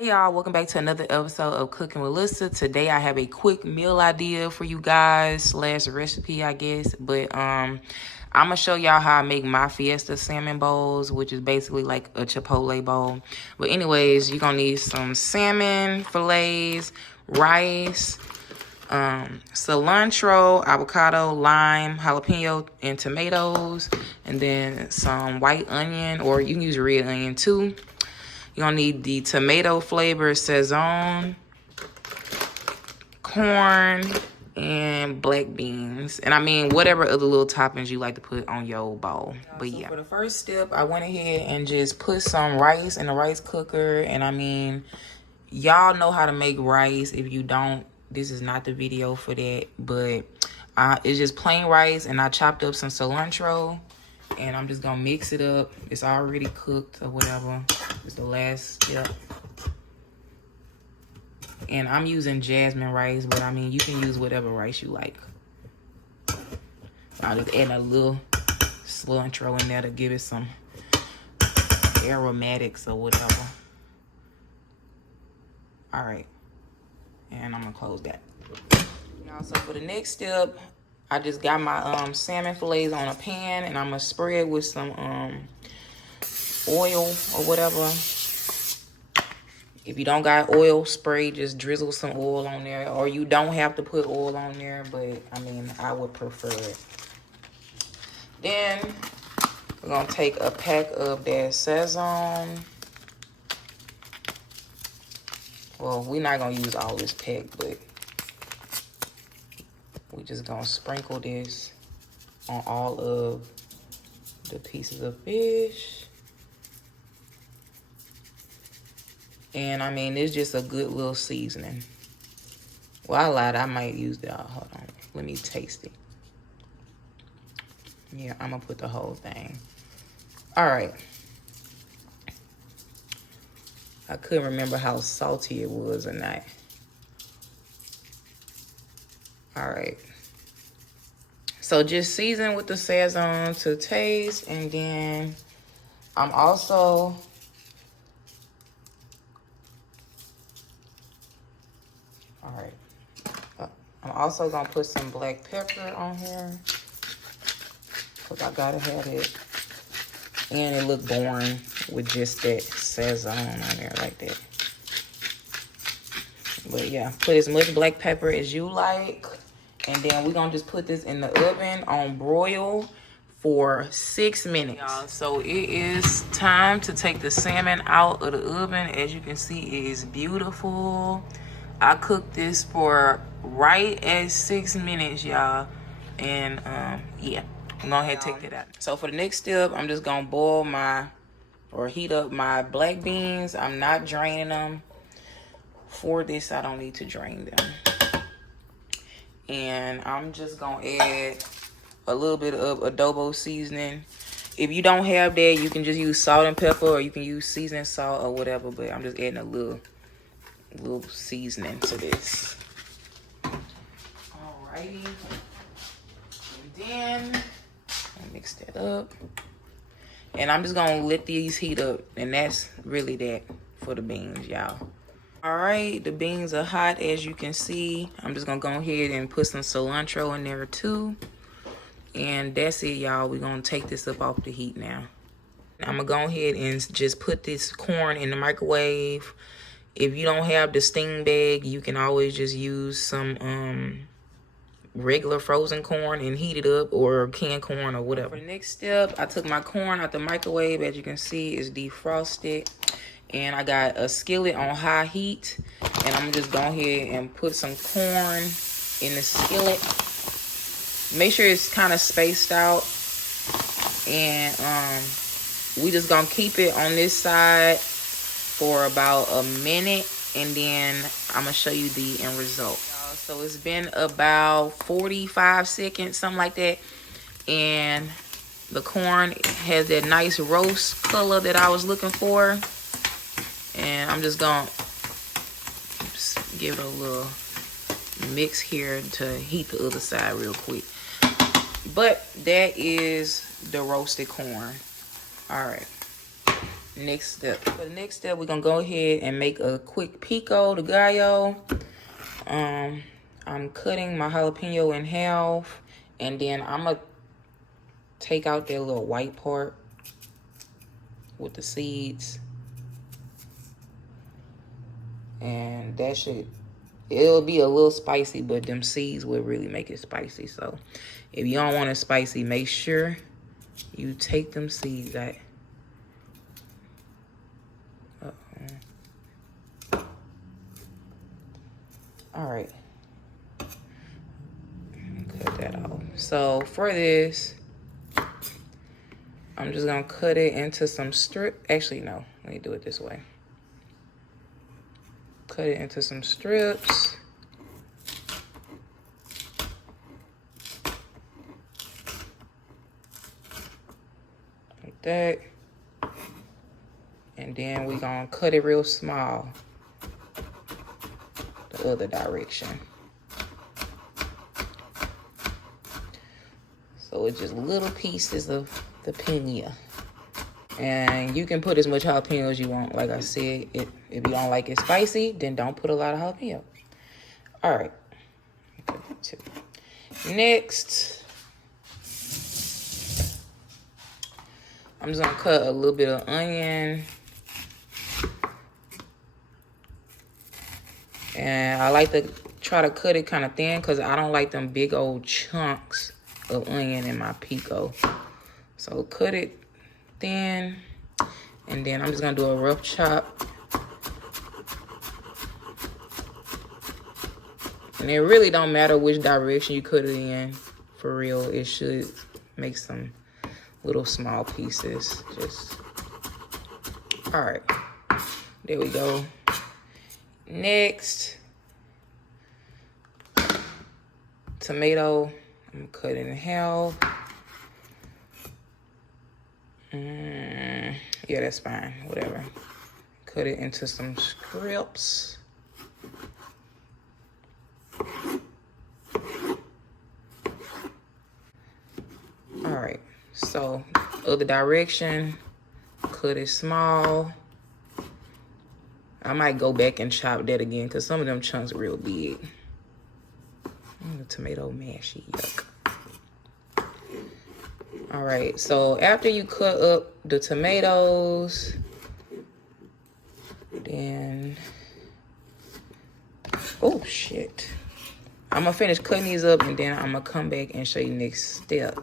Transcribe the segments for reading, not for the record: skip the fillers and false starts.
Hey y'all, welcome back to another episode of Cooking with Lissa. Today I have a quick meal idea for you guys slash recipe, I guess. But I'm gonna show y'all how I make my fiesta salmon bowls, which is basically like a Chipotle bowl. But anyways, you're gonna need some salmon fillets, rice, cilantro, avocado, lime, jalapeno, and tomatoes, and then some white onion, or you can use red onion too. You're going to need the tomato flavor Sazon, corn, and black beans. And I mean, whatever other little toppings you like to put on your bowl. But yeah. For the first step, I went ahead and just put some rice in the rice cooker. And I mean, y'all know how to make rice. If you don't, this is not the video for that. But it's just plain rice. And I chopped up some cilantro. And I'm just gonna mix it up. It's already cooked or whatever. It's the last step. And I'm using jasmine rice, but I mean, you can use whatever rice you like. I'll just add a little cilantro in there to give it some aromatics or whatever. All right. And I'm gonna close that. Now, so for the next step, I just got my salmon fillets on a pan, and I'm gonna spray it with some oil or whatever. If you don't got oil spray, just drizzle some oil on there, or you don't have to put oil on there, but I mean, I would prefer it. Then we're gonna take a pack of that Sazon. Well, we're not gonna use all this pack, but we're just gonna sprinkle this on all of the pieces of fish. And I mean, it's just a good little seasoning. Well, I lied, I might use that. Hold on, let me taste it. Yeah, I'm gonna put the whole thing. All right. I couldn't remember how salty it was or not. All right. So just season with the Sazon to taste, and then I'm also gonna put some black pepper on here because I gotta have it. And it look boring with just that Sazon on there like that. But yeah, put as much black pepper as you like. And then we're gonna just put this in the oven on broil for 6 minutes. Y'all, so it is time to take the salmon out of the oven. As you can see, it is beautiful. I cooked this for right at 6 minutes, y'all. And yeah, I'm gonna go ahead and take that out. So for the next step, I'm just gonna heat up my black beans. I'm not draining them. For this, I don't need to drain them. And I'm just gonna add a little bit of adobo seasoning. If you don't have that, you can just use salt and pepper, or you can use seasoning salt or whatever, but I'm just adding a little seasoning to this. Alrighty. And then I'll mix that up. And I'm just gonna let these heat up, and that's really that for the beans, y'all. All right, the beans are hot, as you can see. I'm just gonna go ahead and put some cilantro in there too. And that's it, y'all. We're gonna take this up off the heat now. I'm gonna go ahead and just put this corn in the microwave. If you don't have the steam bag, you can always just use some regular frozen corn and heat it up, or canned corn or whatever. For the next step, I took my corn out the microwave. As you can see, it's defrosted. And I got a skillet on high heat. And I'm just going ahead and put some corn in the skillet. Make sure it's kind of spaced out. And we just going to keep it on this side for about a minute. And then I'm going to show you the end result. So it's been about 45 seconds, something like that. And the corn has that nice roast color that I was looking for. And I'm just gonna give it a little mix here to heat the other side real quick. But that is the roasted corn. All right. next step. For the next step, we're gonna go ahead and make a quick pico de gallo. I'm cutting my jalapeno in half, and then I'm gonna take out that little white part with the seeds. And that it'll be a little spicy, but them seeds will really make it spicy. So if you don't want it spicy, make sure you take them seeds out. All right. Cut that off. So for this, I'm just gonna cut it into some strip. Actually, no, let me do it this way. Cut it into some strips. Like that. And then we're gonna cut it real small the other direction. So it's just little pieces of the pina. And you can put as much jalapeno as you want. Like I said, if you don't like it spicy, then don't put a lot of jalapeno. All right. Next, I'm just gonna cut a little bit of onion. And I like to try to cut it kind of thin because I don't like them big old chunks of onion in my pico. So cut it thin, and then I'm just gonna do a rough chop. And it really don't matter which direction you cut it in, for real. It should make some little small pieces. All right, there we go. Next, tomato, I'm gonna cut it in half. Yeah, that's fine, whatever. Cut it into some strips. All right, so other direction, cut it small. I might go back and chop that again because some of them chunks are real big. The tomato mashy, yuck. All right, so after you cut up the tomatoes, then, oh shit. I'm gonna finish cutting these up and then I'm gonna come back and show you next step.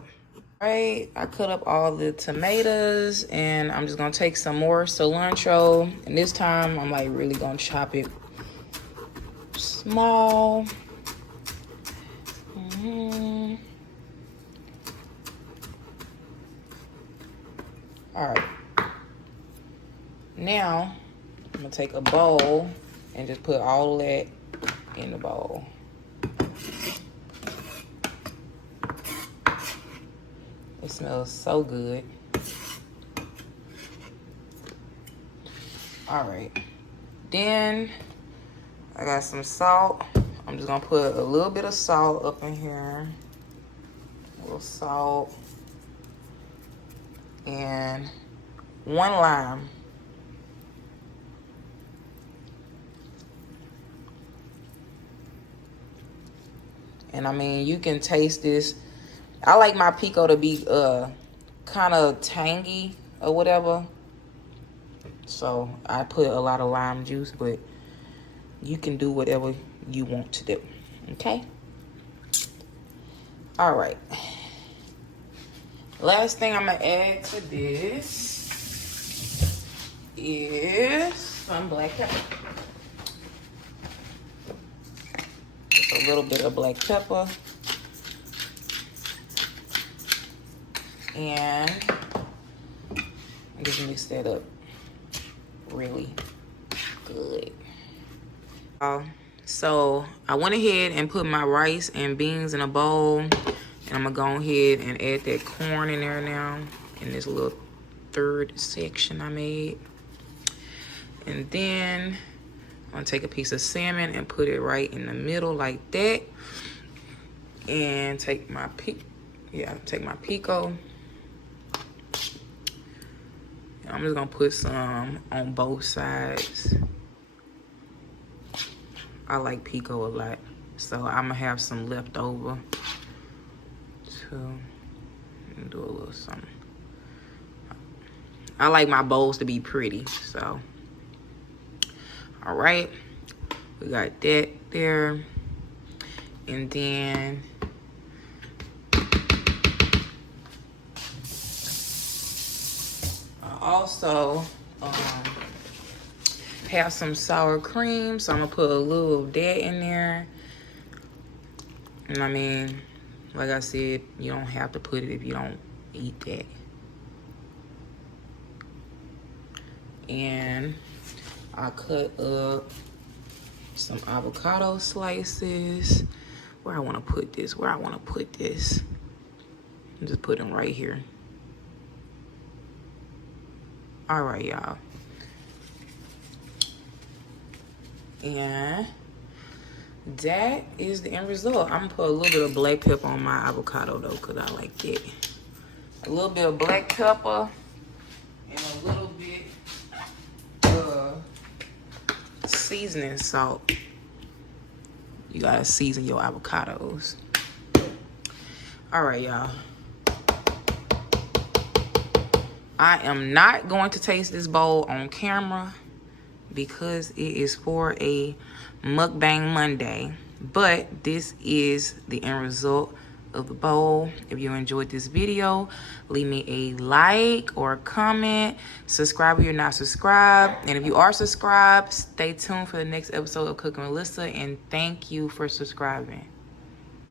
All right, I cut up all the tomatoes and I'm just gonna take some more cilantro. And this time I'm like really gonna chop it small. All right, now I'm gonna take a bowl and just put all of that in the bowl. It smells so good. All right, then I got some salt. I'm just gonna put a little bit of salt up in here. A little salt. And 1 lime. And I mean, you can taste this. I like my pico to be kind of tangy or whatever. So I put a lot of lime juice, but you can do whatever you want to do. Okay? All right. Last thing I'm gonna add to this is some black pepper. Just a little bit of black pepper. And just mix that up really good. So I went ahead and put my rice and beans in a bowl. And I'm gonna go ahead and add that corn in there now in this little third section I made. And then I'm gonna take a piece of salmon and put it right in the middle like that. And take my pico. I'm just gonna put some on both sides. I like pico a lot, so I'm gonna have some left over to do a little something. I like my bowls to be pretty, so. All right, we got that there. And then I also have some sour cream, so I'm gonna put a little of that in there. And I mean, like I said, you don't have to put it if you don't eat that. And I cut up some avocado slices. Where I want to put this? Where I want to put this? I'm just putting right here. All right, y'all. And that is the end result. I'm gonna put a little bit of black pepper on my avocado though, cause I like it. A little bit of black pepper and a little bit of seasoning salt. You gotta season your avocados. All right, y'all. I am not going to taste this bowl on camera because it is for a mukbang Monday. But this is the end result of the bowl. If you enjoyed this video, leave me a like or a comment. Subscribe if you're not subscribed. And if you are subscribed, stay tuned for the next episode of Cooking with Melissa. And thank you for subscribing.